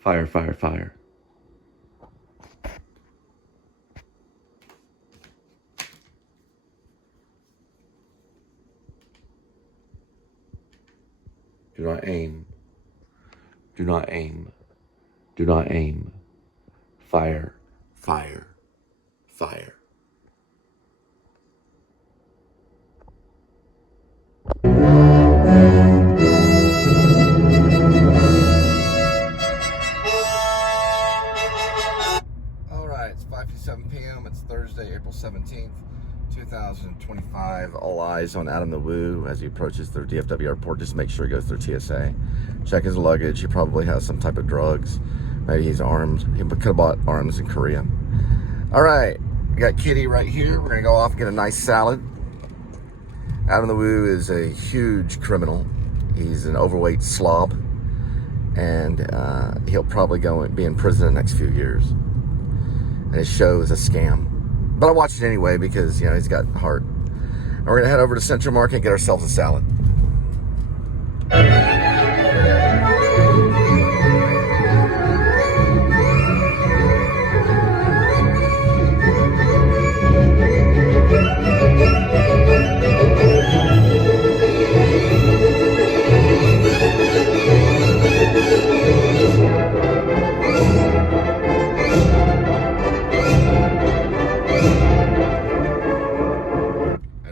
Fire, fire, fire. Do not aim. Do not aim. Do not aim. Fire, fire, fire. Alright, it's 5:57 p.m. It's Thursday, April 17th, 2025. All eyes on Adam the Woo as he approaches the DFW airport. Just make sure he goes through TSA. Check his luggage. He probably has some type of drugs. Maybe he's armed. He could have bought arms in Korea. Alright, we got Kitty right here. We're going to go off and get a nice salad. Adam the Woo is a huge criminal. He's an overweight slob. And he'll probably be in prison the next few years. And his show is a scam. But I watched it anyway because, you know, he's got heart. And we're going to head over to Central Market and get ourselves a salad.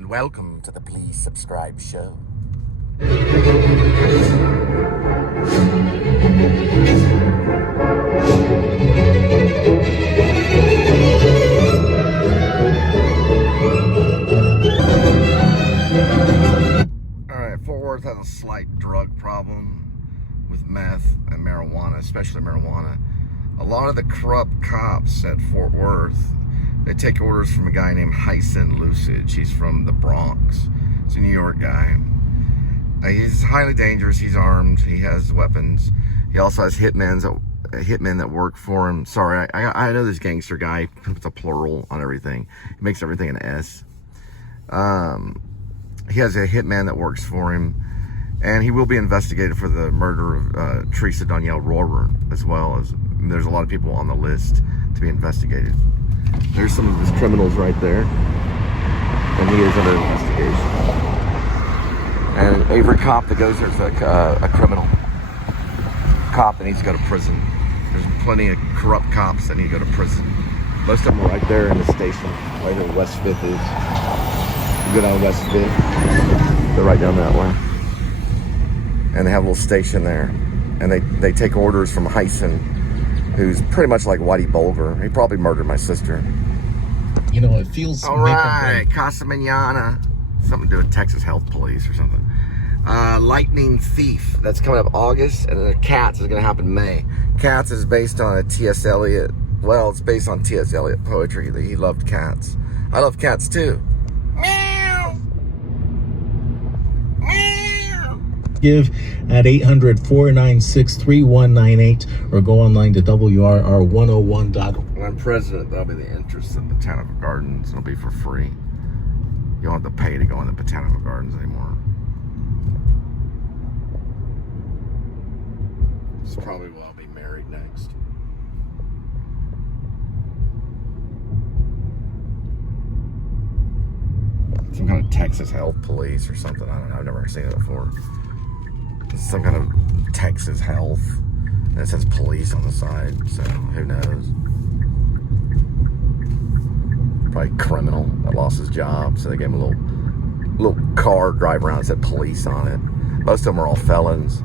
Welcome to the Please Subscribe show. Alright, Fort Worth has a slight drug problem with meth and marijuana, especially marijuana. A lot of the corrupt cops at Fort Worth, they take orders from a guy named Hyson Lucid. He's from the Bronx. He's a New York guy. He's highly dangerous. He's armed. He has weapons. He also has hitmen that work for him. Sorry, I know this gangster guy. He puts a plural on everything. He makes everything an S. He has a hitman that works for him. And he will be investigated for the murder of Teresa Danielle Rohrer, as well as there's a lot of people on the list to be investigated. There's some of his criminals right there, and he is under investigation. And every cop that goes there is a criminal cop that needs to go to prison. There's plenty of corrupt cops that need to go to prison. Most of them are right there in the station, right where West 5th is. You go down West 5th, they're right down that way. And they have a little station there. And they take orders from Hyson, who's pretty much like Whitey Bulger. He probably murdered my sister. You know, it feels... All right, Casa Manana. Something to do with Texas Health Police or something. Lightning Thief. That's coming up August. And then Cats is going to happen May. Cats is based on a T.S. Eliot. Well, it's based on T.S. Eliot poetry. He loved cats. I love cats too. Meow. Meow. Give at 800-496-3198 or go online to WRR101.org. When I'm president, that'll be the entrance to the Botanical Gardens. It'll be for free. You don't have to pay to go in the Botanical Gardens anymore. This probably will be married next. Some kind of Texas Health Police or something. I don't know. I've never seen it before. It's some kind of Texas Health. And it says police on the side. So who knows? Probably criminal that lost his job. So they gave him a little car drive around that said police on it. Most of them are all felons.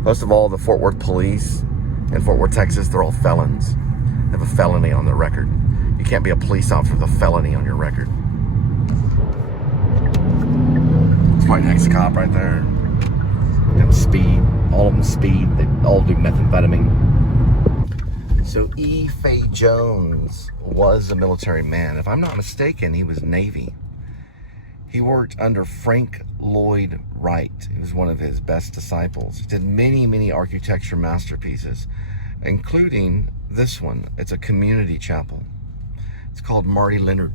Most of all the Fort Worth police in Fort Worth, Texas, they're all felons. They have a felony on their record. You can't be a police officer with a felony on your record. It's my next cop right there. They have speed. All of them speed. They all do methamphetamine. So E. Fay Jones was a military man. If I'm not mistaken, he was Navy. He worked under Frank Lloyd Wright. He was one of his best disciples. He did many, many architecture masterpieces, including this one. It's a community chapel. It's called Marty Leonard.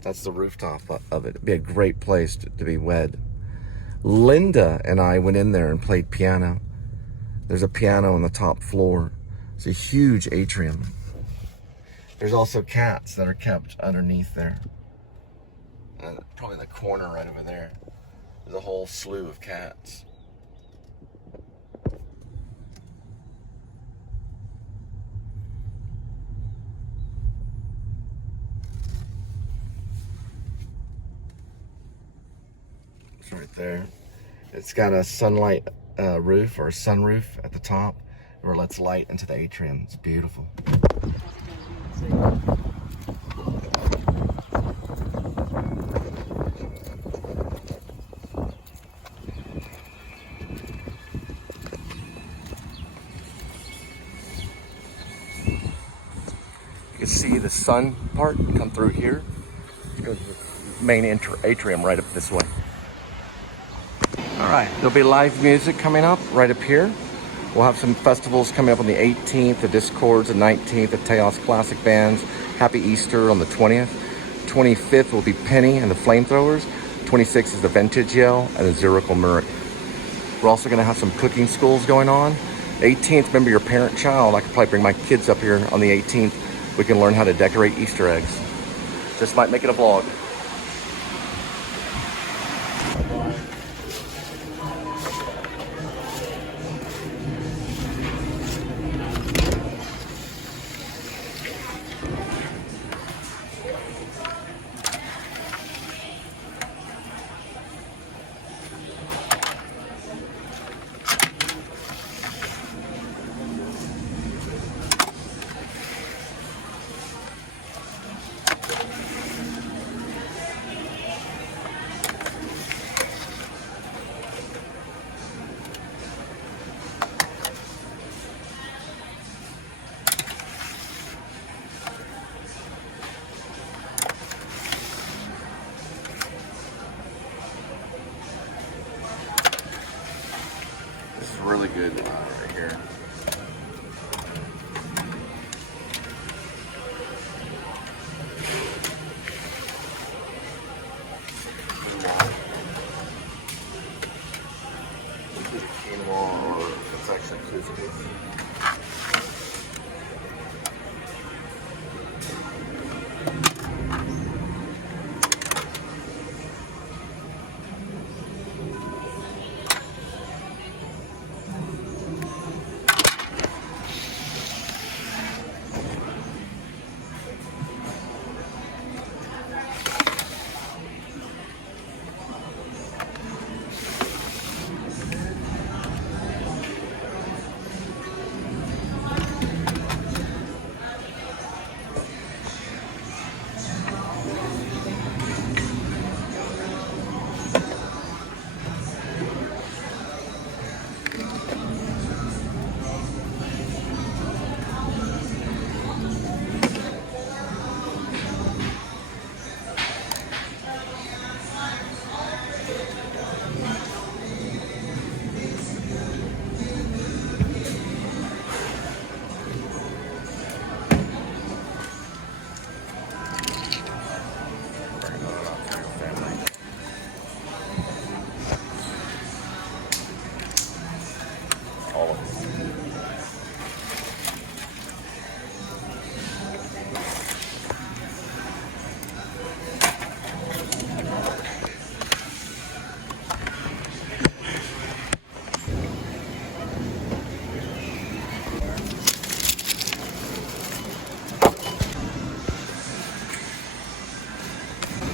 That's the rooftop of it. It'd be a great place to be wed. Linda and I went in there and played piano. There's a piano on the top floor. It's a huge atrium. There's also cats that are kept underneath there. Probably in the corner right over there. There's a whole slew of cats. It's right there. It's got a sunlight roof or a sunroof at the top where it lets light into the atrium. It's beautiful. You can see the sun part come through here. It goes to the main atrium right up this way. All right, there'll be live music coming up right up here. We'll have some festivals coming up on the 18th, the Discords, the 19th, the Teos Classic Bands, Happy Easter on the 20th. 25th will be Penny and the Flamethrowers. 26th is the Vintage Yell and the Zurich Merrick. We're also gonna have some cooking schools going on. 18th, remember your parent-child. I could probably bring my kids up here on the 18th. We can learn how to decorate Easter eggs. Just might make it a vlog. Really good right here. Quinoa, or it's actually couscous.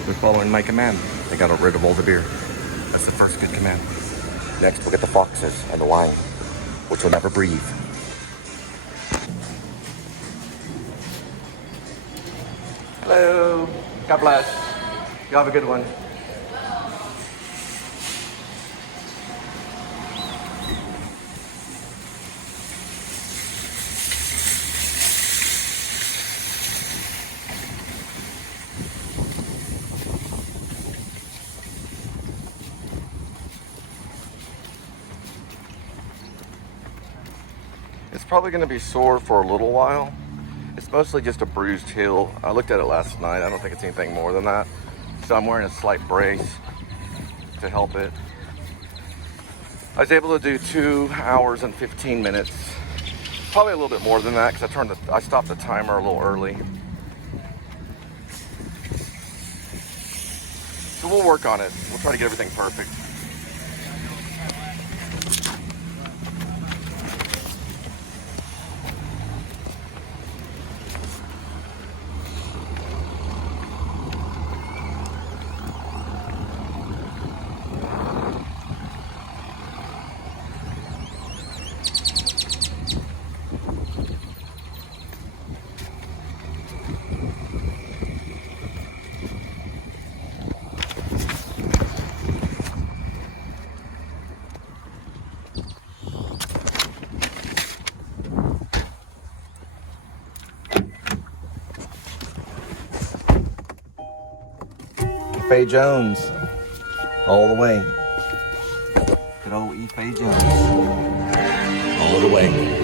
They're following my command. They got rid of all the beer. That's the first good command. Next, we'll get the foxes and the wine, which will never breathe. Hello. God bless. You have a good one. It's probably going to be sore for a little while. It's mostly just a bruised heel. I looked at it last night. I don't think it's anything more than that. So I'm wearing a slight brace to help it. I was able to do 2 hours and 15 minutes. Probably a little bit more than that because I stopped the timer a little early. So we'll work on it. We'll try to get everything perfect. Faye Jones, all the way. Good old E. Faye Jones, all the way.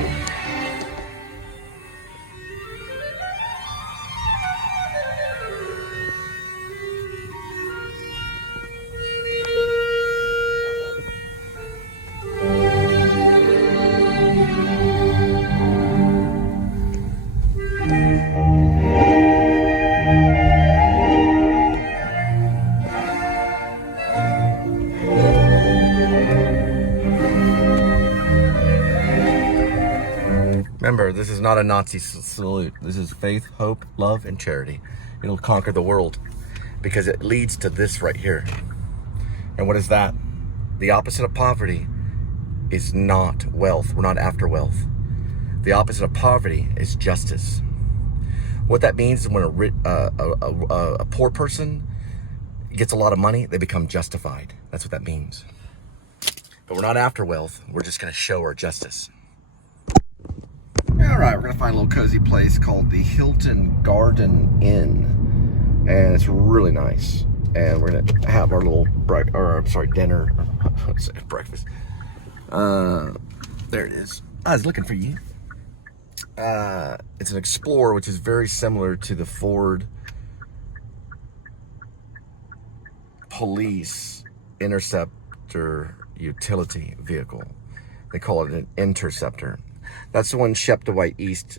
Remember, this is not a Nazi salute. This is faith, hope, love, and charity. It'll conquer the world because it leads to this right here. And what is that? The opposite of poverty is not wealth. We're not after wealth. The opposite of poverty is justice. What that means is when a poor person gets a lot of money, they become justified. That's what that means. But we're not after wealth. We're just going to show our justice. All right, we're gonna find a little cozy place called the Hilton Garden Inn, and it's really nice. And we're gonna have our little dinner, breakfast. There it is. I was looking for you. It's an Explorer, which is very similar to the Ford Police Interceptor utility vehicle. They call it an Interceptor. That's the one Shep DeWitt East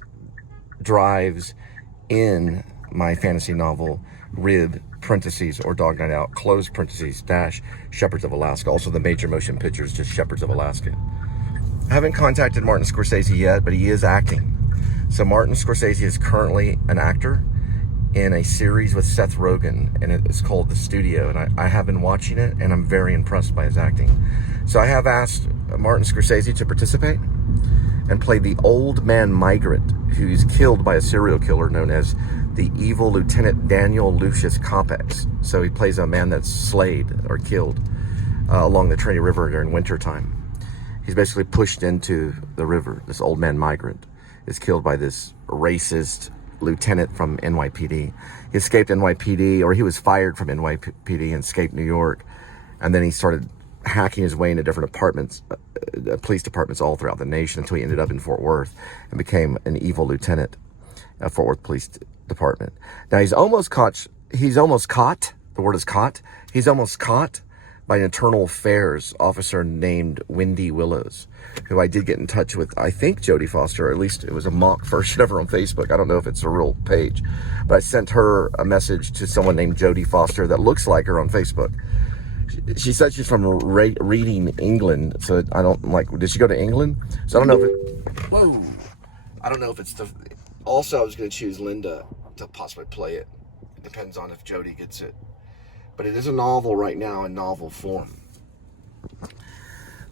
drives in my fantasy novel, Rib, parentheses, or Dog Night Out, close parentheses, dash, Shepherds of Alaska. Also, the major motion picture is just Shepherds of Alaska. I haven't contacted Martin Scorsese yet, but he is acting. So Martin Scorsese is currently an actor in a series with Seth Rogen, and it's called The Studio, and I have been watching it, and I'm very impressed by his acting. So I have asked Martin Scorsese to participate and play the old man migrant who's killed by a serial killer known as the evil Lieutenant Daniel Lucius Compex. So he plays a man that's slayed or killed along the Trinity River during wintertime. He's basically pushed into the river. This old man migrant is killed by this racist lieutenant from NYPD. He escaped NYPD, or he was fired from NYPD and escaped New York. And then he started hacking his way into different apartments, police departments all throughout the nation until he ended up in Fort Worth and became an evil lieutenant at Fort Worth Police Department. Now he's almost caught, the word is caught, he's almost caught by an internal affairs officer named Wendy Willows, who I did get in touch with, I think Jodie Foster, or at least it was a mock version of her on Facebook. I don't know if it's a real page, but I sent her a message to someone named Jodie Foster that looks like her on Facebook. She said she's from Reading, England, so I don't did she go to England? So I don't know if I don't know if it's also I was going to choose Linda to possibly play it. It depends on if Jodie gets it. But it is a novel right now in novel form.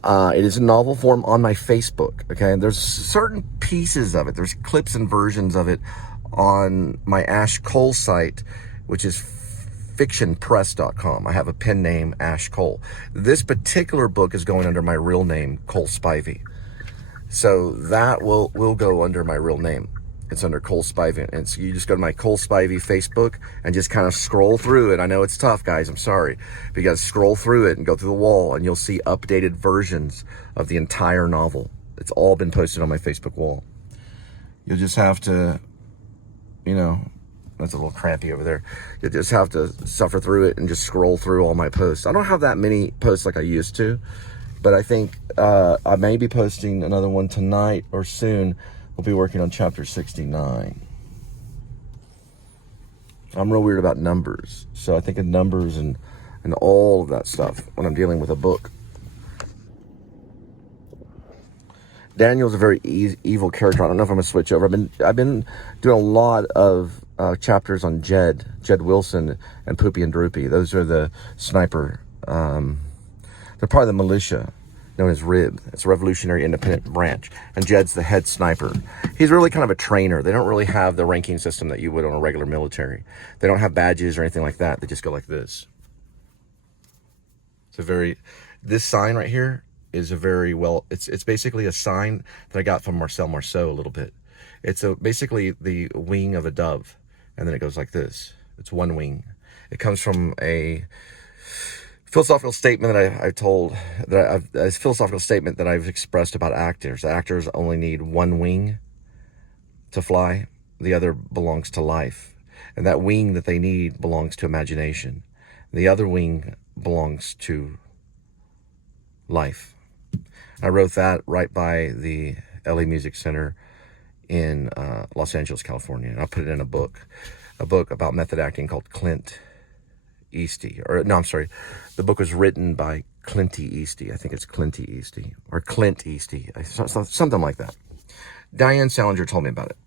It is in novel form on my Facebook, okay? And there's certain pieces of it. There's clips and versions of it on my Ash Cole site, which is fictionpress.com. I have a pen name, Ash Cole. This particular book is going under my real name, Cole Spivey. So that will go under my real name. It's under Cole Spivey. And so you just go to my Cole Spivey Facebook and just kind of scroll through it. I know it's tough, guys. I'm sorry. But you got to scroll through it and go through the wall, and you'll see updated versions of the entire novel. It's all been posted on my Facebook wall. You'll just have to, you know, that's a little crampy over there. You just have to suffer through it and just scroll through all my posts. I don't have that many posts like I used to, but I think I may be posting another one tonight or soon. We'll be working on chapter 69. I'm real weird about numbers, so I think of numbers and all of that stuff when I'm dealing with a book. Daniel's a very evil character. I don't know if I'm gonna switch over. I've been doing a lot of chapters on Jed Wilson and Poopy and Droopy. Those are the sniper. They're part of the militia known as RIB. It's a Revolutionary Independent Branch, and Jed's the head sniper. He's really kind of a trainer. They don't really have the ranking system that you would on a regular military. They don't have badges or anything like that. They just go like this. This sign right here is it's basically a sign that I got from Marcel Marceau a little bit. It's basically the wing of a dove, and then it goes like this. It's one wing. It comes from a philosophical statement that I've expressed about actors. Actors only need one wing to fly. The other belongs to life, and that wing that they need belongs to imagination. The other wing belongs to life. I wrote that right by the LA Music Center in Los Angeles, California. And I put it in a book about method acting called Clint Easty. The book was written by Clinty Easty. I think it's Clinty Easty or Clint Easty, something like that. Diane Salinger told me about it.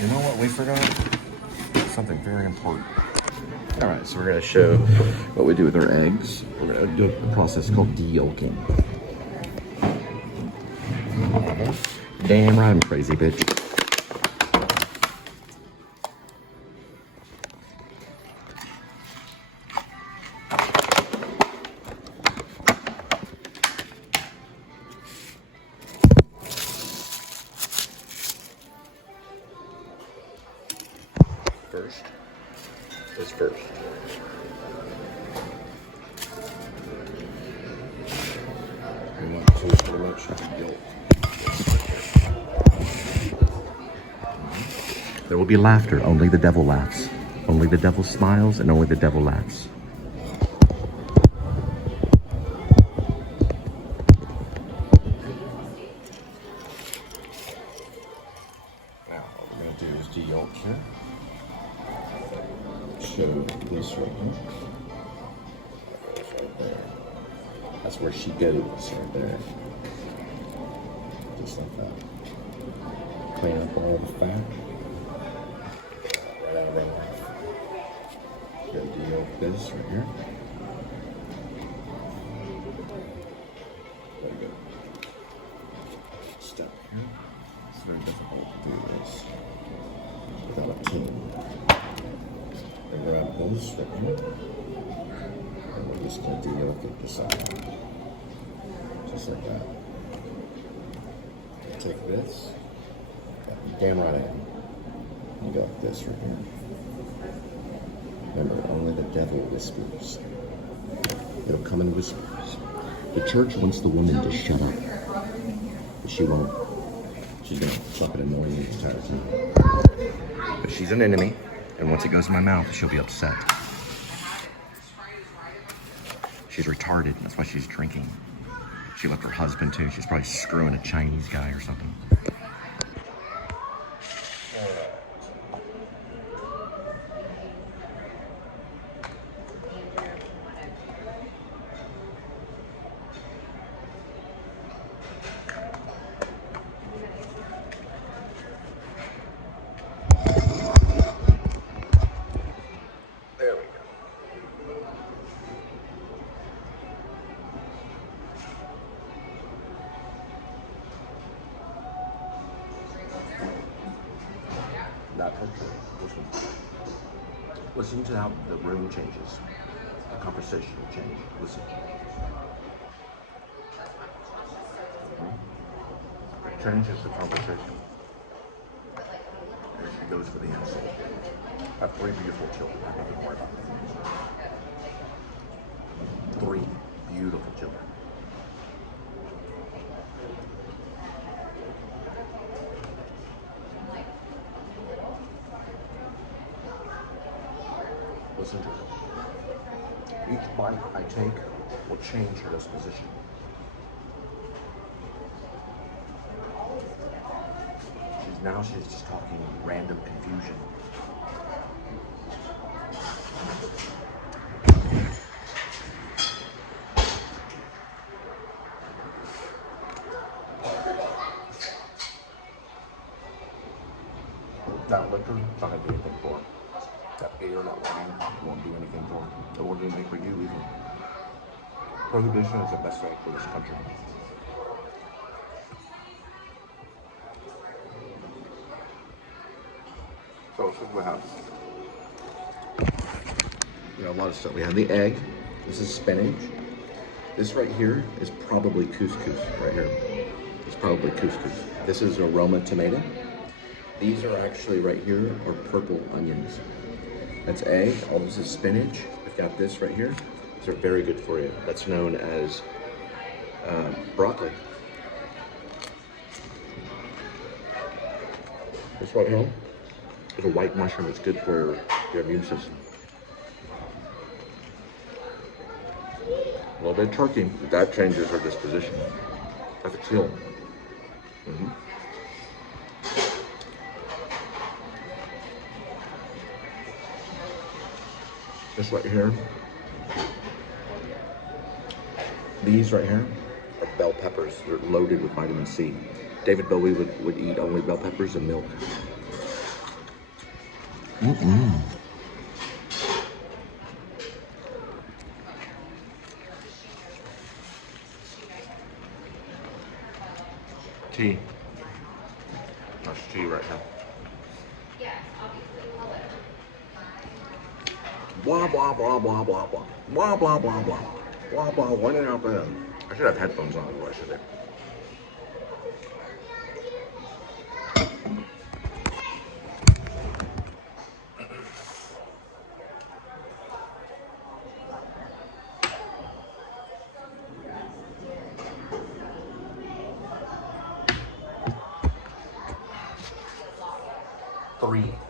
You know what we forgot? Something very important. All right, so we're gonna show what we do with our eggs. We're gonna do a process called de-yolking. Damn right I'm crazy, bitch. First is first. We want to pretty much yolk. There will be laughter. Only the devil laughs. Only the devil smiles, and only the devil laughs. Now, what we're going to do is de-yolk here. Show this right here. Right there. That's where she goes, right there. Just like that. Clean up all the fat. Right out of her mouth. Go de-yolk this right here. There you go. Step here. It's very difficult to do this without a team. And grab this right here. And we're just going to de-yolk it this side. Just like that. Take this. Damn right I am. You got this right here. Remember, only the devil whispers. It'll come in whispers. The church wants the woman to shut up. But she won't. She's going to fucking annoy me the entire time. But she's an enemy. And once it goes in my mouth, she'll be upset. She's retarded. That's why she's drinking. She left her husband too. She's probably screwing a Chinese guy or something. Listen to how the room changes. The conversation will change. Listen. It changes the conversation. And she goes for the insult. I have 3 beautiful children. I don't even worry about them. 3 beautiful children. Listen to her. Each bite I take will change her disposition. She's just talking random confusion. That liquor, it's not gonna do anything for her. That beer, that wine, won't do anything for her. It won't do anything for you either. Prohibition is the best thing for this country. So this is what happens. We have a lot of stuff. We have the egg. This is spinach. This right here is probably couscous right here. It's probably couscous. This is aroma tomato. These are actually right here are purple onions. That's egg. All this is spinach. We've got this right here. These are very good for you. That's known as broccoli. This right here is a white mushroom. It's good for your immune system. A little bit of turkey. That changes her disposition. That's a chill. This right here. These right here are bell peppers. They're loaded with vitamin C. David Bowie would eat only bell peppers and milk. Tea. That's tea right here. Blah, blah, blah, blah, blah, blah. Blah, blah, blah, blah. Blah, blah, what did happen? I should have headphones on, what I should have.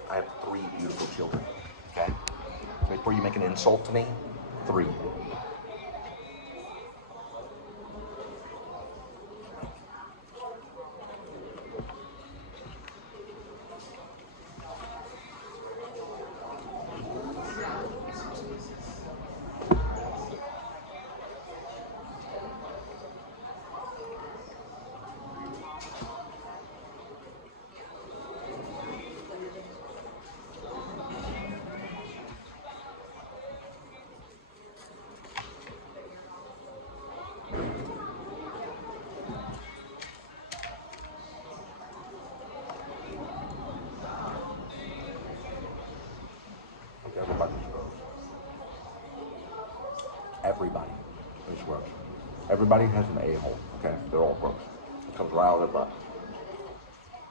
I have 3 beautiful children, okay? So before you make an insult to me, 3. Everybody is gross. Everybody has an a-hole, okay? They're all gross. It comes right out of their butt.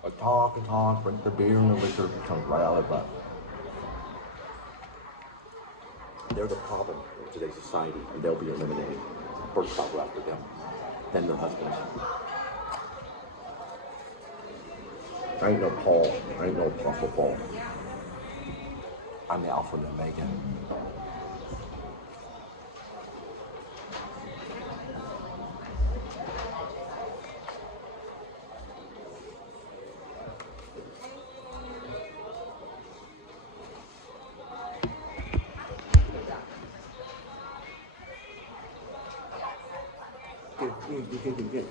They talk and talk, drink the beer and the liquor, it comes right out of their butt. They're the problem in today's society, and they'll be eliminated. First couple after them, then the husbands. I ain't no Paul, I ain't no Apostle Paul. I'm the Alpha and Omega. Get.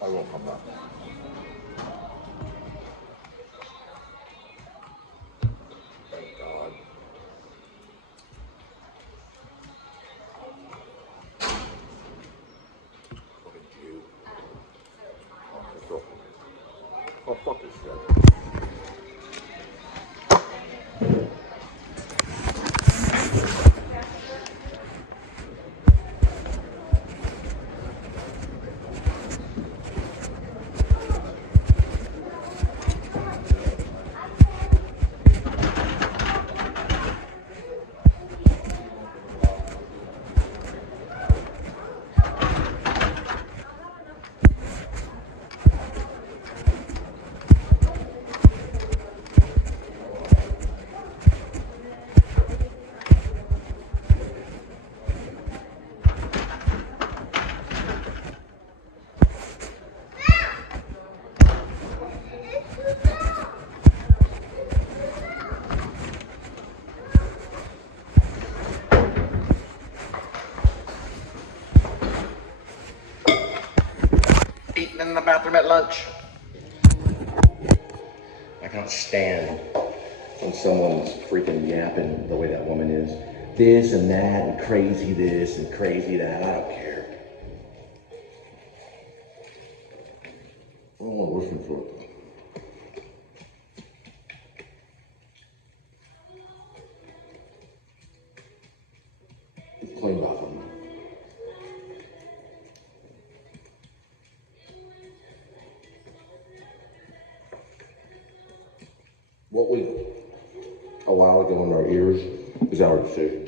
I won't come back. Thank God. Look at you. Oh, fuck this shit. bathroom at lunch. I can't stand when someone's freaking yapping the way that woman is. This and that and crazy this and crazy that. I don't care. I don't want to listen to it. It's clean bathroom. What we allow to go in our ears is our decision.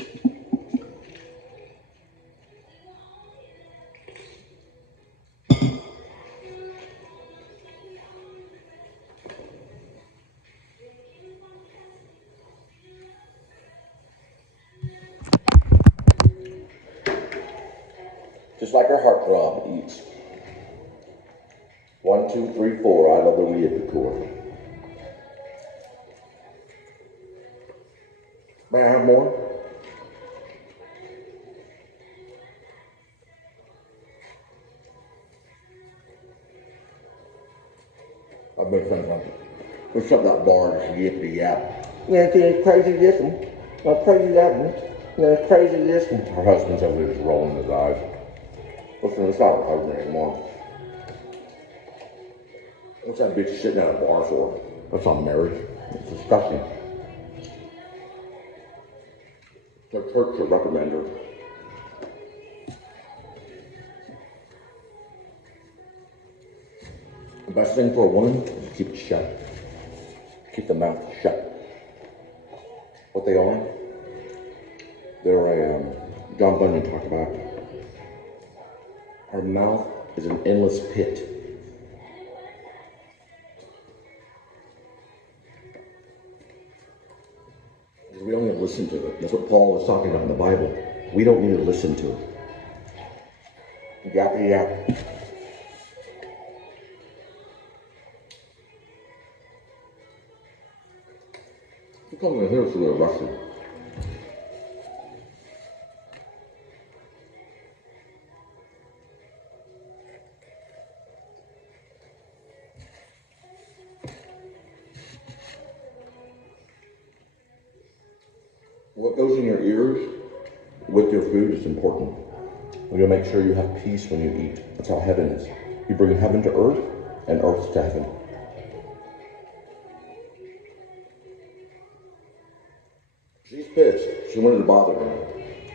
Just like our heartthrob eats. 1, 2, 3, 4. I love the Eatin. May I have more? I've been thinking, let's shut that bar and just yippity yap. Yeah, it's crazy this one, crazy that one, crazy this one. Her husband's over there just rolling his eyes. Listen, it's not her husband anymore. What's that bitch sitting at a bar for? That's not marriage. It's disgusting. The church should recommend her. The best thing for a woman is to keep it shut. Keep the mouth shut. What they are? They're John Bunyan talked about. Our mouth is an endless pit. We don't need to listen to it. That's what Paul was talking about in the Bible. We don't need to listen to it. Yappy yap. You come in here for the arrested. What goes in your ears with your food is important. You'll make sure you have peace when you eat. That's how heaven is. You bring heaven to earth and earth to heaven. She's pissed. She wanted to bother him.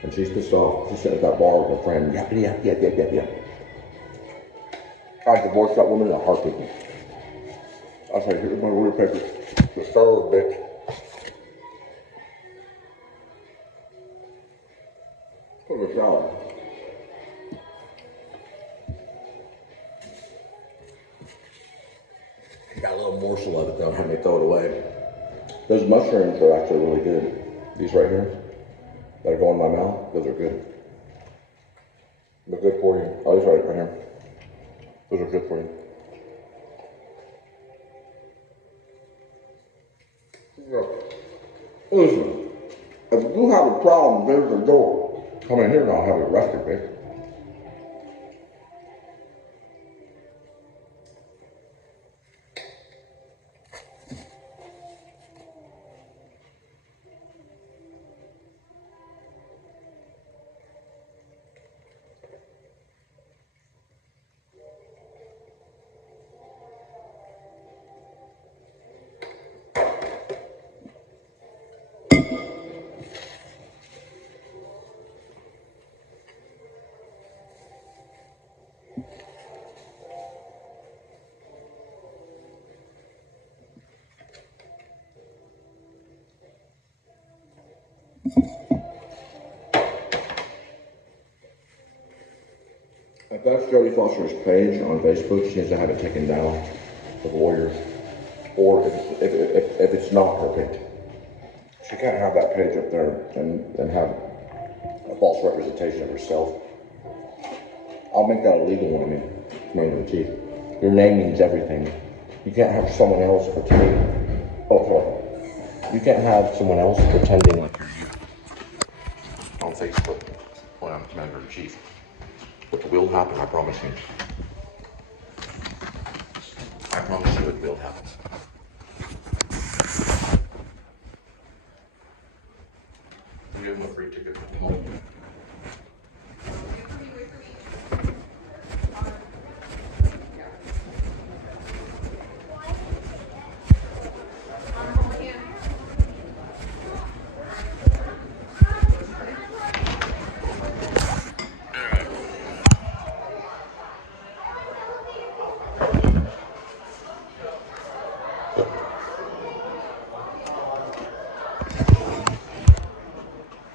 And she's pissed off. She's sitting at that bar with her friend. Yappity yap, yap, yap, yap, yap. I'd divorce that woman in a heartbeat. I say, here's my order papers. The serve, bitch. Put it aside. Got a little morsel of it though, had me throw it away. Those mushrooms are actually really good. These right here, that are going in my mouth, those are good. They're good for you. Oh, these right here. Those are good for you. Listen, if you have a problem, there's the door. Come in here and I'll have you arrested, bitch. If that's Jodie Foster's page on Facebook, she needs to have it taken down for the lawyers. Or if it's not her page. She can't have that page up there and have a false representation of herself. I'll make that illegal when I'm in Commander-in-Chief. Your name means everything. You can't have someone else pretending. Oh, sorry. You can't have someone else pretending like you're you on Facebook when I'm Commander-in-Chief. But it will happen, I promise you. promise you it will happen. I'll give him a free ticket. Come on.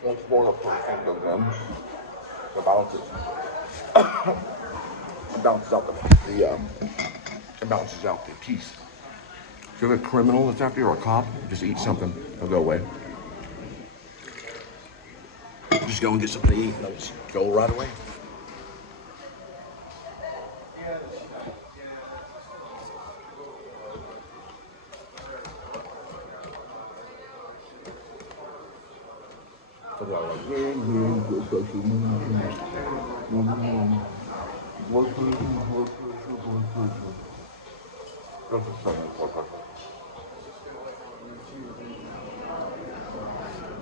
Once more, think of them. The balances. It balances out it balances out the peace. If you're a criminal that's after you or a cop, just eat something. It'll go away. Just go and get something to eat and it'll just go right away.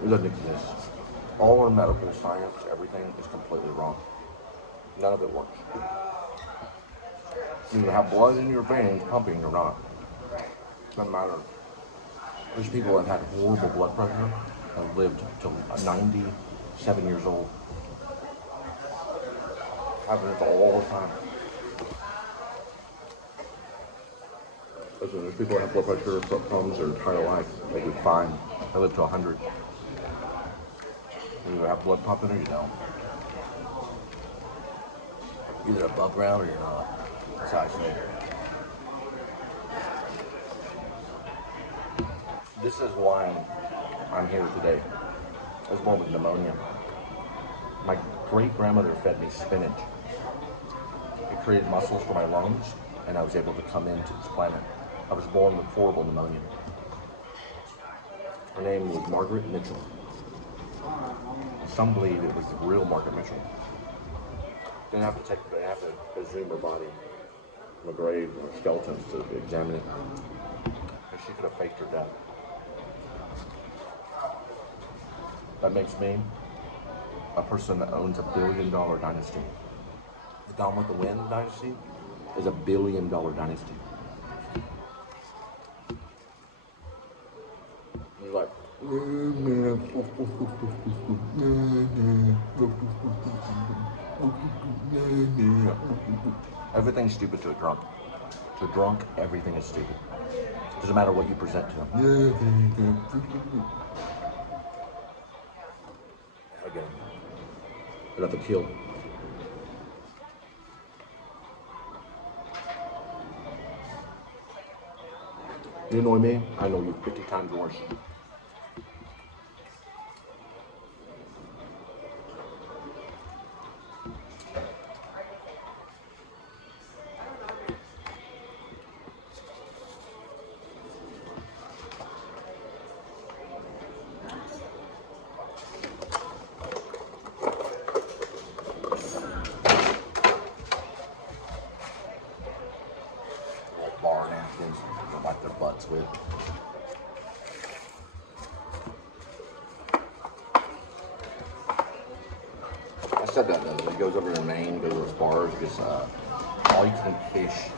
It doesn't exist. All our medical science, everything is completely wrong. None of it works. You either have blood in your veins pumping or not. Doesn't matter. There's people that have had horrible blood pressure and lived till 97 years old. Having it all the time. Listen, there's people that have blood pressure problems their entire life. They do fine. They live to 100. You either have blood pumping or you don't. You're either above ground or you're not. That's how I see it. This is why I'm here today. I was born with pneumonia. My great-grandmother fed me spinach. It created muscles for my lungs, and I was able to come into this planet. I was born with horrible pneumonia. Her name was Margaret Mitchell. Some believe it was the real Margaret Mitchell. They have to exhume her body from a grave or skeletons to examine it. Because she could have faked her death. That makes me a person that owns $1 billion dynasty. The Gone with the Wind dynasty is $1 billion dynasty. You're like, everything's stupid to a drunk. To a drunk, everything is stupid. Doesn't matter what you present to them. Again, they're not the kill. You annoy me, I know you 50 times worse. Bar napkins to wipe their butts with. I said that though. He goes over to Maine, goes to those bars, gets all you can eat fish.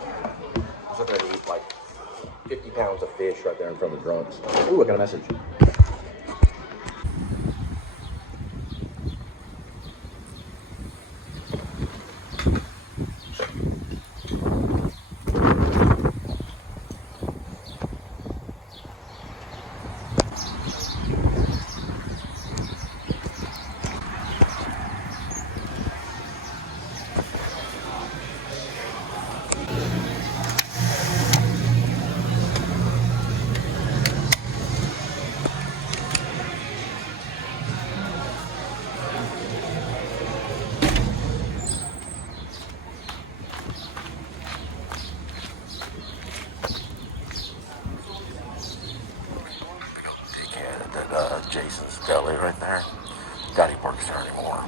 He's up there to eat like 50 pounds of fish right there in front of the drunks. Ooh, I got a message. Jason's Deli right there. God, he works there anymore.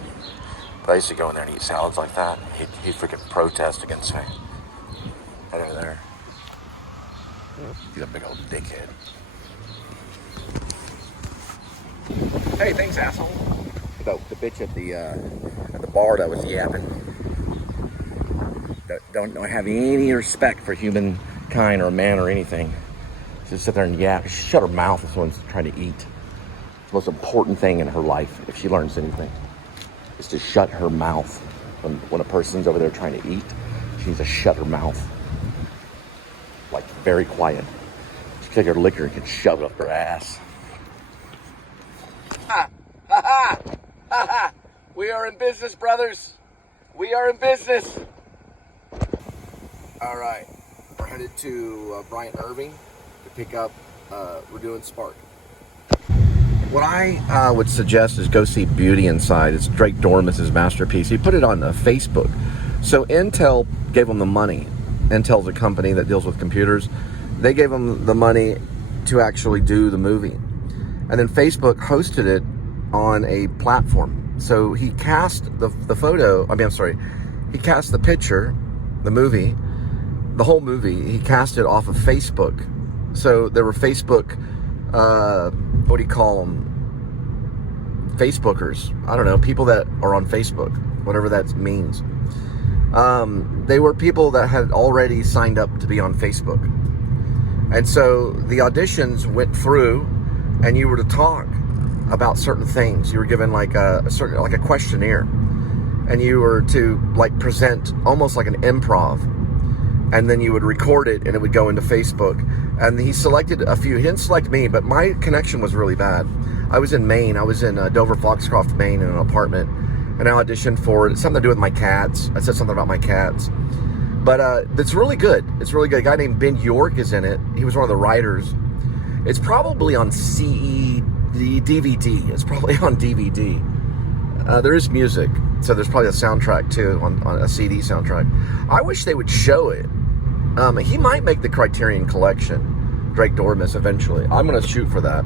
But I used to go in there and eat salads like that. He'd freaking protest against me. Right over there. He's a big old dickhead. Hey, thanks, asshole. The bitch at the bar that was yapping. Don't have any respect for humankind or man or anything. Just sit there and yap. She shut her mouth if someone's trying to eat. It's the most important thing in her life, if she learns anything, is to shut her mouth. When a person's over there trying to eat, she needs to shut her mouth. Like, very quiet. She can take her liquor and can shove it up her ass. Ha! Ha ha! Ha ha! We are in business, brothers. We are in business. All right. We're headed to Bryant Irving to pick up, we're doing Spark. What I would suggest is go see Beauty Inside. It's Drake Dormus's masterpiece. He put it on Facebook. So Intel gave him the money. Intel's a company that deals with computers. They gave him the money to actually do the movie. And then Facebook hosted it on a platform. So he cast he cast the picture, the movie, the whole movie, he cast it off of Facebook. So there were Facebook, what do you call them? Facebookers. I don't know, people that are on Facebook, whatever that means. They were people that had already signed up to be on Facebook. And so the auditions went through, and you were to talk about certain things. You were given like a questionnaire, and you were to like present almost like an improv, and then you would record it and it would go into Facebook. And he selected a few. He didn't select me, but my connection was really bad. I was in Maine. I was in Dover, Foxcroft, Maine, in an apartment, and I auditioned for it. It's something to do with my cats. I said something about my cats. But it's really good. It's really good. A guy named Ben York is in it. He was one of the writers. It's probably on DVD. It's probably on DVD. There is music, so there's probably a soundtrack too, on a CD soundtrack. I wish they would show it. He might make the Criterion Collection, Drake Dormus, eventually. I'm going to shoot for that.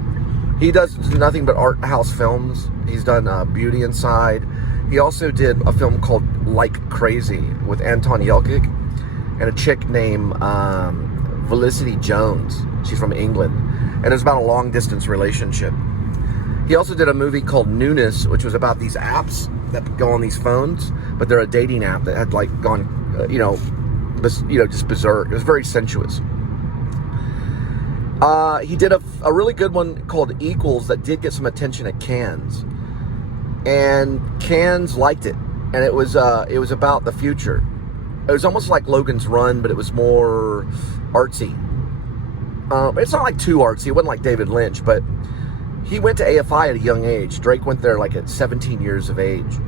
He does nothing but art house films. He's done Beauty Inside. He also did a film called Like Crazy with Anton Yelchin and a chick named Felicity Jones. She's from England. And it's about a long-distance relationship. He also did a movie called Newness, which was about these apps that go on these phones, but they're a dating app that had like gone, just berserk. It was very sensuous. He did a really good one called Equals that did get some attention at Cannes, and Cannes liked it, and it was about the future. It was almost like Logan's Run, but it was more artsy. It's not like too artsy. It wasn't like David Lynch, but he went to AFI at a young age. Drake went there like at 17 years of age,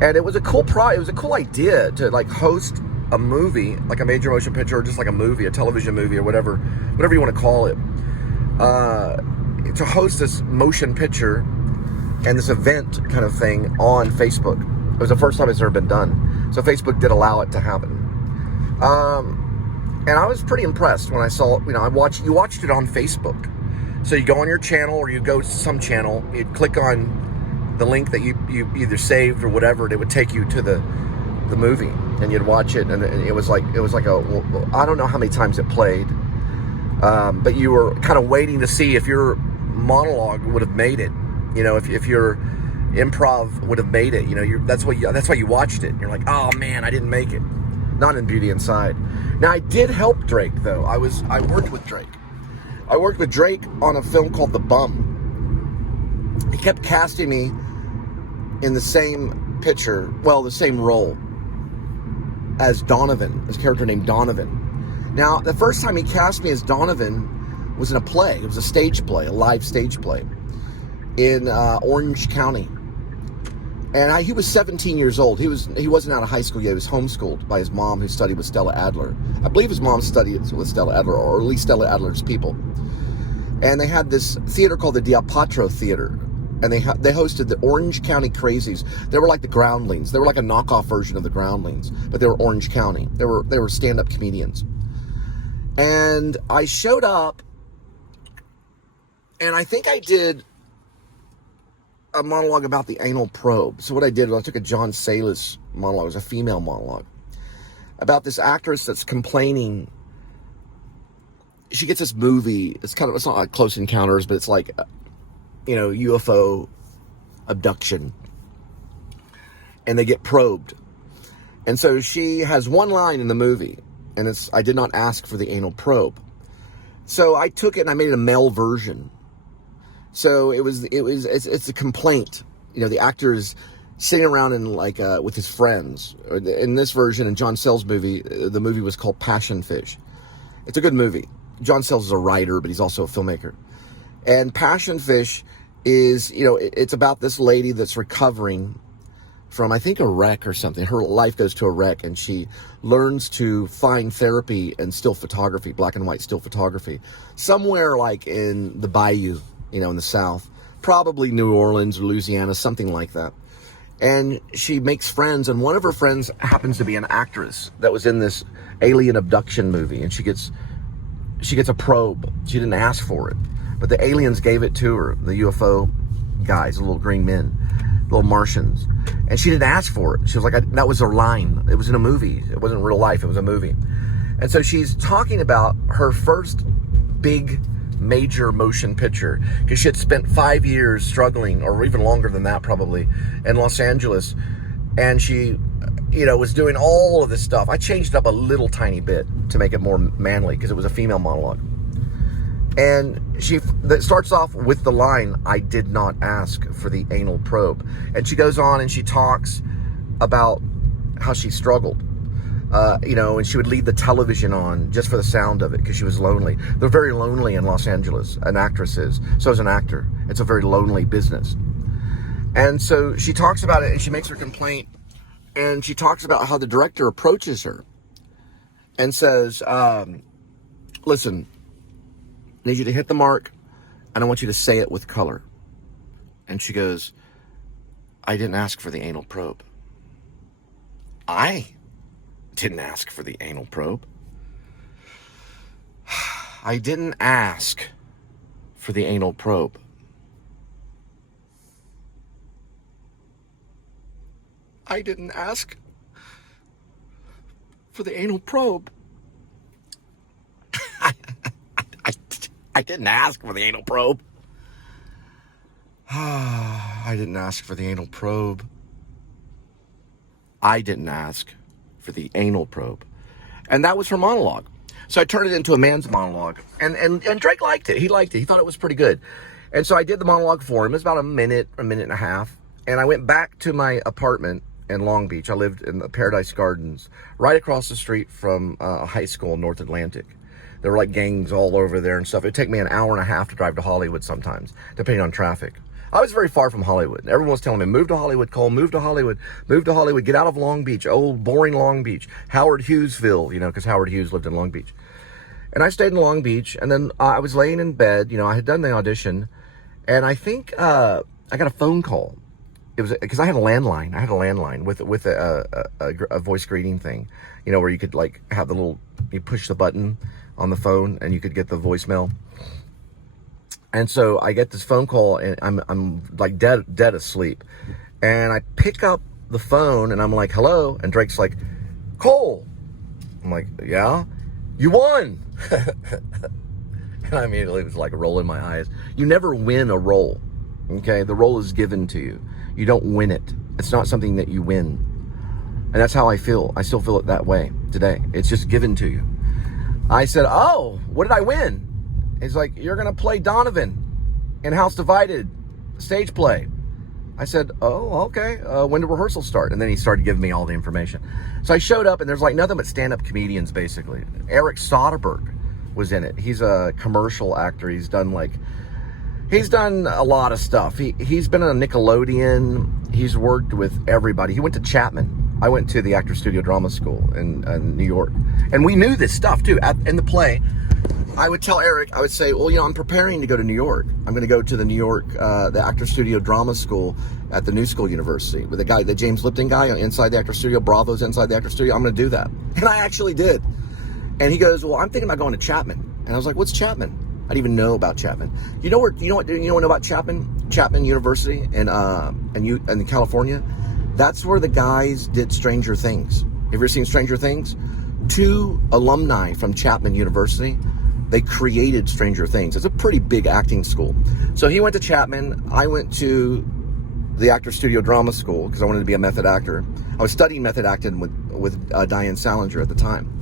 and it was a cool it was a cool idea to like host a movie, like a major motion picture, or just like a movie, a television movie, or whatever you want to call it, to host this motion picture and this event kind of thing on Facebook. It was the first time it's ever been done. So Facebook did allow it to happen. And I was pretty impressed when I saw it. You watched it on Facebook. So you go on your channel, or you go to some channel, you'd click on the link that you either saved or whatever, and it would take you to the movie, and you'd watch it, and it was like I don't know how many times it played, but you were kind of waiting to see if your monologue would have made it, if your improv would have made it, that's why you watched it. You're like, oh man, I didn't make it. Not in Beauty Inside. Now I did help Drake though. I worked with Drake. I worked with Drake on a film called The Bum. He kept casting me in the same the same role as Donovan, his character named Donovan. Now, the first time he cast me as Donovan was in a play. It was a stage play, a live stage play in Orange County. And he was 17 years old. He wasn't out of high school yet. He was homeschooled by his mom, who studied with Stella Adler. I believe his mom studied with Stella Adler, or at least Stella Adler's people. And they had this theater called the Diapatro Theater. And they hosted the Orange County Crazies. They were like the Groundlings. They were like a knockoff version of the Groundlings, but they were Orange County. They were stand-up comedians. And I showed up, and I think I did a monologue about the anal probe. So what I did was I took a John Salas monologue. It was a female monologue about this actress that's complaining she gets this movie. It's not like Close Encounters, but it's like, UFO abduction. And they get probed. And so she has one line in the movie, and it's, "I did not ask for the anal probe." So I took it and I made it a male version. So it's a complaint. The actor is sitting around and with his friends. In this version, in John Sells' movie, the movie was called Passion Fish. It's a good movie. John Sells is a writer, but he's also a filmmaker. And Passion Fish is, it's about this lady that's recovering from, I think, a wreck or something. Her life goes to a wreck, and she learns to find therapy and still photography, black and white still photography, somewhere like in the bayou, in the South, probably New Orleans or Louisiana, something like that. And she makes friends, and one of her friends happens to be an actress that was in this alien abduction movie, and she gets a probe. She didn't ask for it, but the aliens gave it to her, the UFO guys, the little green men, little Martians, and she didn't ask for it. She was like, that was her line. It was in a movie. It wasn't real life. It was a movie. And so she's talking about her first big major motion picture, because she had spent 5 years struggling, or even longer than that probably, in Los Angeles, and she was doing all of this stuff. I changed it up a little tiny bit to make it more manly, because it was a female monologue. And that starts off with the line, "I did not ask for the anal probe." And she goes on and she talks about how she struggled. And she would leave the television on just for the sound of it, because she was lonely. They're very lonely in Los Angeles, an actress is. So is an actor. It's a very lonely business. And so she talks about it, and she makes her complaint, and she talks about how the director approaches her and says, "Listen, I need you to hit the mark, and I want you to say it with color." And she goes, "I didn't ask for the anal probe." I didn't ask for the anal probe. I didn't ask for the anal probe. I didn't ask for the anal probe. I didn't ask for the anal probe. I didn't ask for the anal probe. I didn't ask for the anal probe. And that was her monologue. So I turned it into a man's monologue. And Drake liked it. He liked it. He thought it was pretty good. And so I did the monologue for him. It was about a minute and a half. And I went back to my apartment in Long Beach. I lived in the Paradise Gardens, right across the street from a high school in North Atlantic. There were like gangs all over there and stuff. It'd take me an hour and a half to drive to Hollywood sometimes, depending on traffic. I was very far from Hollywood. Everyone was telling me, "Move to Hollywood, Cole, move to Hollywood, get out of Long Beach, old boring Long Beach, Howard Hughesville," because Howard Hughes lived in Long Beach. And I stayed in Long Beach, and then I was laying in bed, I had done the audition, and I think I got a phone call. It was because I had a landline. I had a landline with a voice greeting thing, where you could have you push the button on the phone and you could get the voicemail. And so I get this phone call, and I'm like dead asleep. And I pick up the phone, and I'm like, "Hello?" And Drake's like, "Cole." I'm like, "Yeah?" "You won." And I immediately was like rolling my eyes. You never win a role, okay? The role is given to you. You don't win it. It's not something that you win. And that's how I feel. I still feel it that way today. It's just given to you. I said, "Oh, what did I win?" He's like, "You're going to play Donovan in House Divided, stage play." I said, "Oh, okay. When did rehearsal start?" And then he started giving me all the information. So I showed up, and there's nothing but stand-up comedians, basically. Eric Soderbergh was in it. He's a commercial actor. He's done a lot of stuff. He's been on Nickelodeon. He's worked with everybody. He went to Chapman. I went to the Actor Studio Drama School in New York. And we knew this stuff, too. In the play, I would tell Eric, I would say, "Well, I'm preparing to go to New York. I'm going to go to the New York, the Actor Studio Drama School at the New School University with the James Lipton guy inside the Actor Studio. Bravo's inside the Actor Studio. I'm going to do that." And I actually did. And he goes, "Well, I'm thinking about going to Chapman." And I was like, "What's Chapman?" I didn't even know about Chapman. You know about Chapman? Chapman University in California? That's where the guys did Stranger Things. Have you ever seen Stranger Things? 2 alumni from Chapman University They created Stranger Things. It's a pretty big acting school. So he went to Chapman. I went to the Actor Studio Drama School because I wanted to be a method actor. I was studying method acting with Diane Salinger at the time.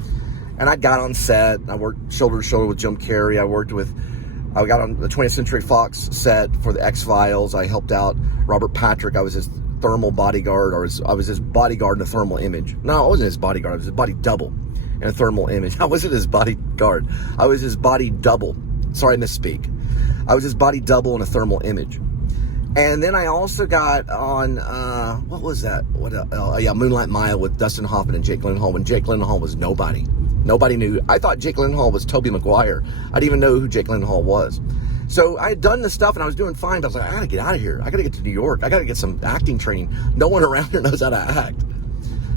And I got on set. I worked shoulder to shoulder with Jim Carrey. I got on the 20th Century Fox set for the X-Files. I helped out Robert Patrick. I was his thermal bodyguard, or I was his bodyguard in a thermal image. No, I wasn't his bodyguard. I was his body double in a thermal image. I wasn't his bodyguard. I was his body double. Sorry, I misspeak. I was his body double in a thermal image. And then I also got on, what was that? Moonlight Mile with Dustin Hoffman and Jake Gyllenhaal, when Jake Gyllenhaal was nobody. Nobody knew. I thought Jake Gyllenhaal was Tobey Maguire. I didn't even know who Jake Gyllenhaal was. So I had done the stuff and I was doing fine, but I was like, I gotta get out of here. I gotta get to New York. I gotta get some acting training. No one around here knows how to act.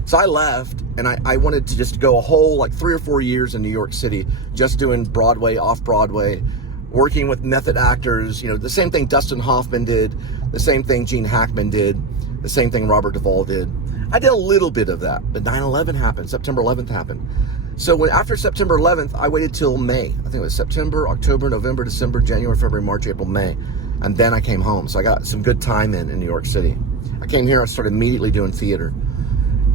So I left, and I wanted to just go a whole, like, 3 or 4 years in New York City, just doing Broadway, off-Broadway, working with method actors, the same thing Dustin Hoffman did, the same thing Gene Hackman did, the same thing Robert Duvall did. I did a little bit of that, but 9/11 happened, September 11th happened. So after September 11th, I waited till May. I think it was September, October, November, December, January, February, March, April, May. And then I came home. So I got some good time in New York City. I came here, I started immediately doing theater.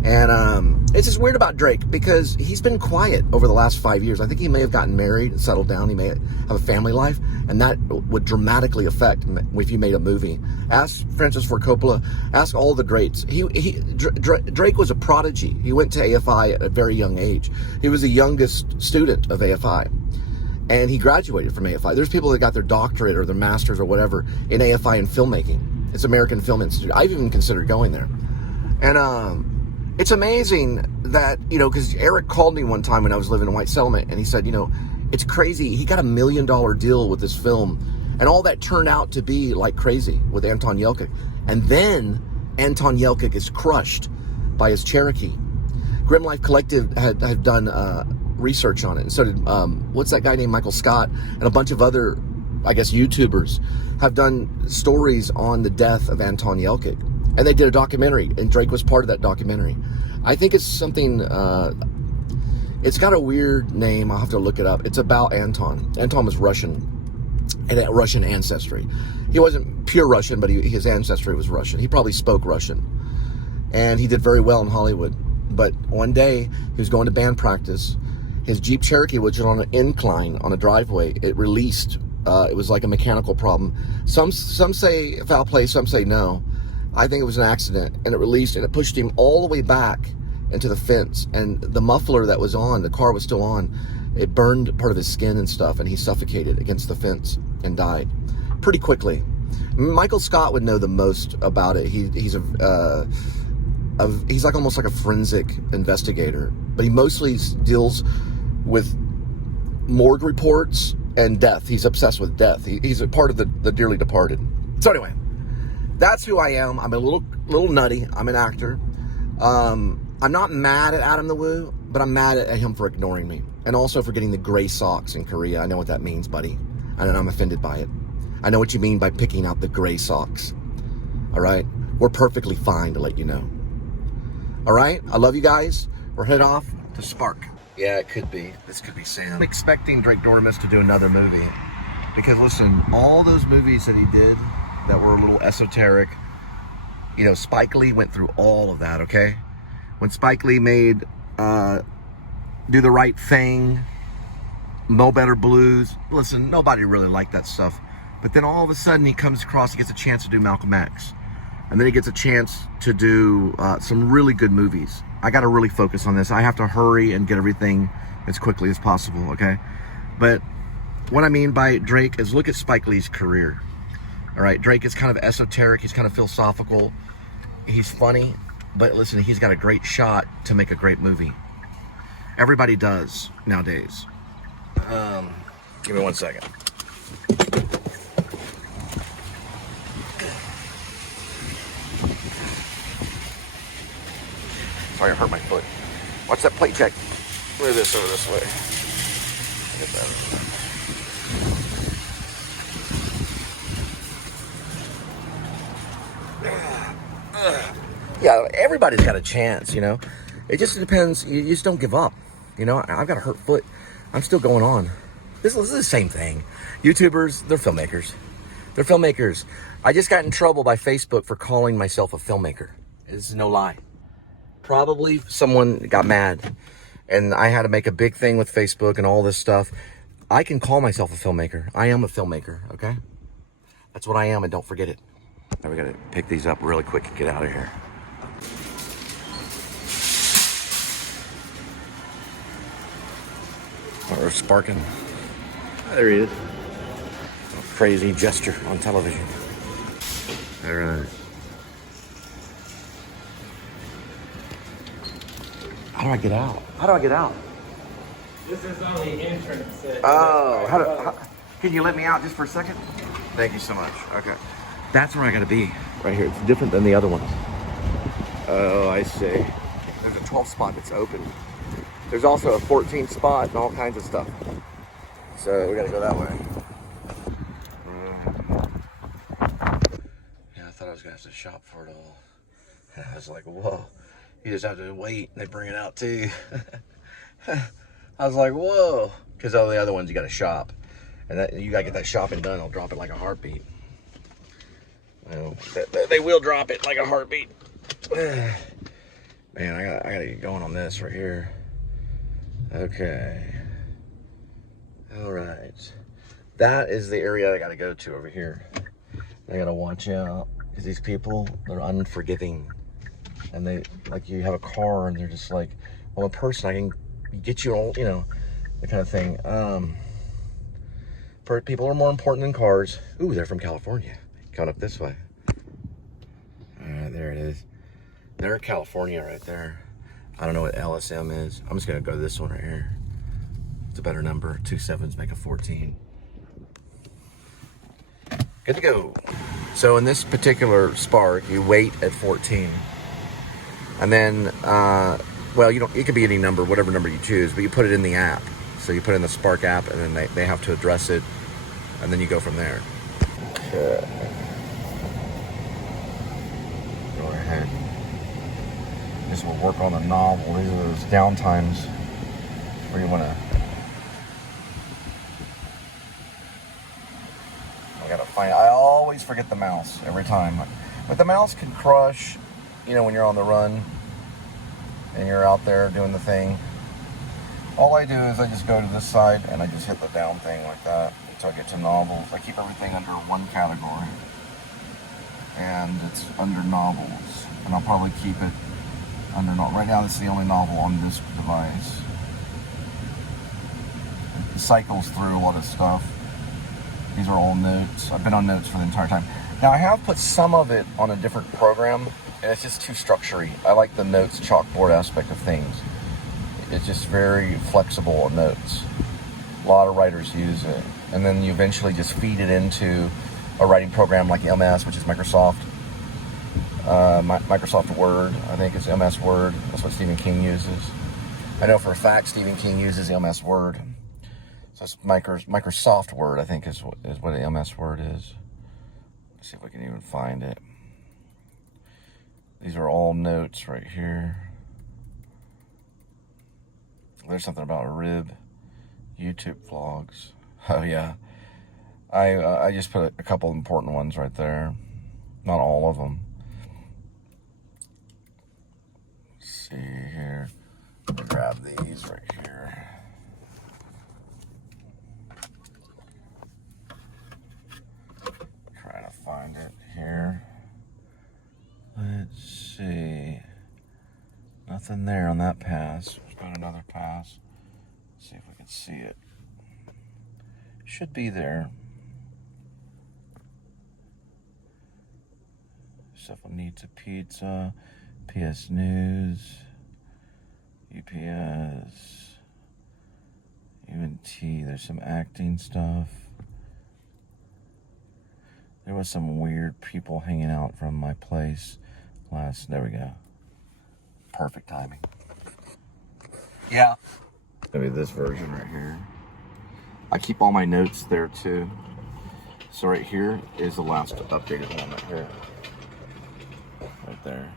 And it's just weird about Drake because he's been quiet over the last 5 years. I think he may have gotten married and settled down. He may have a family life, and that would dramatically affect if you made a movie. Ask Francis Ford Coppola. Ask all the greats. Drake was a prodigy. He went to AFI at a very young age. He was the youngest student of AFI, and he graduated from AFI. There's people that got their doctorate or their master's or whatever in AFI in filmmaking. It's American Film Institute. I've even considered going there, and it's amazing that, because Eric called me one time when I was living in White Settlement, and he said, it's crazy. He got $1 million deal with this film, and all that turned out to be like crazy with Anton Yelchin. And then Anton Yelchin is crushed by his Cherokee. Grim Life Collective had done research on it, and so did, what's that guy named Michael Scott, and a bunch of other, I guess, YouTubers have done stories on the death of Anton Yelchin. And they did a documentary, and Drake was part of that documentary. I think it's something, it's got a weird name. I'll have to look it up. It's about Anton. Anton was Russian, and had Russian ancestry. He wasn't pure Russian, but his ancestry was Russian. He probably spoke Russian. And he did very well in Hollywood. But one day, he was going to band practice. His Jeep Cherokee, which was on an incline on a driveway, it released. It was like a mechanical problem. Some say foul play, some say no. I think it was an accident, and it released, and it pushed him all the way back into the fence, and the muffler that was on, the car was still on, it burned part of his skin and stuff, and he suffocated against the fence and died pretty quickly. Michael Scott would know the most about it. He's like almost like a forensic investigator, but he mostly deals with morgue reports and death. He's obsessed with death. He's a part of the dearly departed. So anyway, that's who I am. I'm a little nutty. I'm an actor. I'm not mad at Adam the Woo, but I'm mad at him for ignoring me. And also for getting the gray socks in Korea. I know what that means, buddy. And I'm offended by it. I know what you mean by picking out the gray socks. All right? We're perfectly fine, to let you know. All right? I love you guys. We're heading off to Spark. Yeah, it could be. This could be Sam. I'm expecting Drake Dormus to do another movie. Because, listen, all those movies that he did that were a little esoteric, Spike Lee went through all of that, okay? When Spike Lee made Do the Right Thing, Mo Better Blues, listen, nobody really liked that stuff. But then all of a sudden he gets a chance to do Malcolm X. And then he gets a chance to do some really good movies. I got to really focus on this. I have to hurry and get everything as quickly as possible, okay? But what I mean by Drake is look at Spike Lee's career. All right, Drake is kind of esoteric. He's kind of philosophical. He's funny. But listen, he's got a great shot to make a great movie. Everybody does nowadays. Give me 1 second. Sorry, I hurt my foot. Watch that plate check. Move this over this way. Get that. Yeah, everybody's got a chance, It just depends. You just don't give up, I've got a hurt foot. I'm still going on. This is the same thing. YouTubers, they're filmmakers. They're filmmakers. I just got in trouble by Facebook for calling myself a filmmaker. This is no lie. Probably someone got mad, and I had to make a big thing with Facebook and all this stuff. I can call myself a filmmaker. I am a filmmaker, okay? That's what I am, and don't forget it. Now we gotta pick these up really quick and get out of here. Or sparking. There he is. A crazy gesture on television. There it is. How do I get out? How do I get out? This is on the entrance. Oh, can you let me out just for a second? Thank you so much. Okay. That's where I gotta be. Right here. It's different than the other ones. Oh, I see. There's a 12 spot that's open. There's also a 14 spot and all kinds of stuff. So we gotta go that way. Yeah, I thought I was gonna have to shop for it all. I was like, whoa. You just have to wait and they bring it out too. I was like, whoa. Because all the other ones you gotta shop. And that, you gotta get that shopping done. I'll drop it like a heartbeat. Well, they will drop it like a heartbeat. Man, I gotta get going on this right here. Okay. All right. That is the area I gotta go to over here. I gotta watch out because these people, they're unforgiving. And they, like, you have a car and they're just like, well, a person, I can get you all, you know, that kind of thing. People are more important than cars. Ooh, they're from California. Coming up this way. All right, there it is. They're California right there. I don't know what LSM is. I'm just gonna go to this one right here. It's a better number. 2 7s make a 14. Good to go. So in this particular Spark, you wait at 14. And then, well, you don't. It could be any number, whatever number you choose, but you put it in the app. So you put in the Spark app, and then they have to address it, and then you go from there. Okay. Go ahead. This will work on the novel. These are those downtimes where you want to. I gotta find. I always forget the mouse every time, but the mouse can crush. You know, when you're on the run and you're out there doing the thing. All I do is I just go to this side and I just hit the down thing like that until I get to novels. I keep everything under one category, and it's under novels. And I'll probably keep it under novel. Right now, this is the only novel on this device. It cycles through a lot of stuff. These are all notes. I've been on notes for the entire time. Now, I have put some of it on a different program, and it's just too structure-y. I like the notes chalkboard aspect of things. It's just very flexible on notes. A lot of writers use it. And then you eventually just feed it into a writing program like MS, which is Microsoft. Microsoft Word, I think it's MS Word. That's what Stephen King uses. I know for a fact Stephen King uses MS Word. So it's Microsoft Word, I think is what MS Word is. Let's see if we can even find it. These are all notes right here. There's something about a rib. YouTube vlogs. Oh yeah. I just put a couple important ones right there. Not all of them. Let's see here. Let me grab these right here. Trying to find it here. Let's see. Nothing there on that pass. Let's go to another pass. See if we can see it. Should be there. Someone needs a pizza. PS News. UPS. UNT. There's some acting stuff. There was some weird people hanging out from my place there we go. Perfect timing. Yeah. Maybe this version right here. I keep all my notes there too. So right here is the last updated one right here. Right there.